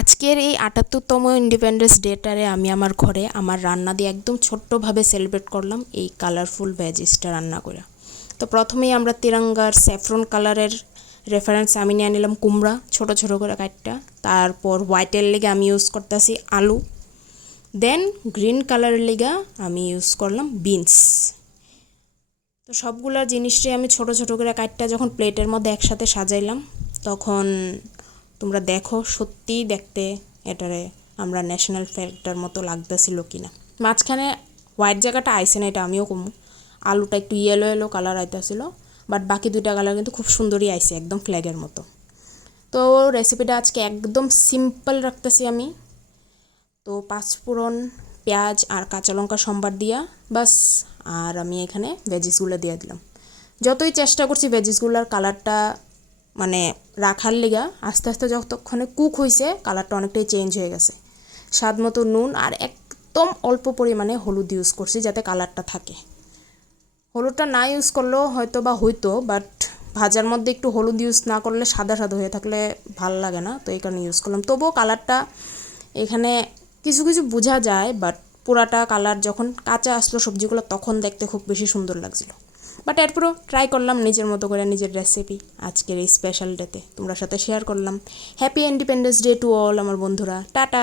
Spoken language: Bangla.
আজকের এই ৭৮তম ইন্ডিপেন্ডেন্স ডেটারে আমি আমার ঘরে আমার রান্না দিয়ে একদম ছোট্টভাবে সেলিব্রেট করলাম এই কালারফুল ভেজিসটা রান্না করে। তো প্রথমেই আমরা তিরঙ্গার স্যাফরন কালারের রেফারেন্স আমি নিয়ে নিলাম কুমড়া ছোট ছোট করে কাটটা। তারপর হোয়াইটের লেগে আমি ইউজ করতেছি আলু, দেন গ্রিন কালারের লেগে আমি ইউজ করলাম বিনস। তো সবগুলা জিনিসটাই আমি ছোট ছোট করে কাটটা যখন প্লেটের মধ্যে একসাথে সাজাইলাম তখন তোমরা দেখো সত্যিই দেখতে এটারে আমরা ন্যাশনাল ফ্ল্যাগটার মতো লাগতেছিল কিনা। মাঝখানে হোয়াইট জায়গাটা আইসে না, এটা আমিও কমু। আলুটা একটু ইয়েলো ইয়েলো কালার আইতেছিল, বাট বাকি দুইটা কালার কিন্তু খুব সুন্দরই আইসে, একদম ফ্ল্যাগের মতো। তো রেসিপিটা আজকে একদম সিম্পল রাখতেছি আমি। তো পাঁচফোড়ন, পেঁয়াজ আর কাঁচা লঙ্কা সম্বার দিয়া বাস, আর আমি এখানে ভেজিসগুলো দিয়ে দিলাম। যতই চেষ্টা করছি ভেজিসগুলোর কালারটা মানে রাখার লিগা, আস্তে আস্তে যতক্ষণে কুক হয়েছে কালারটা অনেকটাই চেঞ্জ হয়ে গেছে। স্বাদ মতো নুন আর একদম অল্প পরিমাণে হলুদ ইউজ করছি যাতে কালারটা থাকে। হলুদটা না ইউজ করলেও হয়তো বা হইতো, বাট ভাজার মধ্যে একটু হলুদ ইউজ না করলে সাদা সাদা হয়ে থাকলে ভাল লাগে না, তো এই কারণে ইউজ করলাম। তবুও কালারটা এখানে কিছু কিছু বোঝা যায়, বাট পুরাটা কালার যখন কাঁচা আসলো সবজিগুলো তখন দেখতে খুব বেশি সুন্দর লাগছিল। বাট এরপরও ট্রাই করলাম নিজের মতো করে নিজের রেসিপি আজকের এই স্পেশাল ডেতে তোমরা সাথে শেয়ার করলাম। Happy independence day to all আমার বন্ধুরা। টাটা।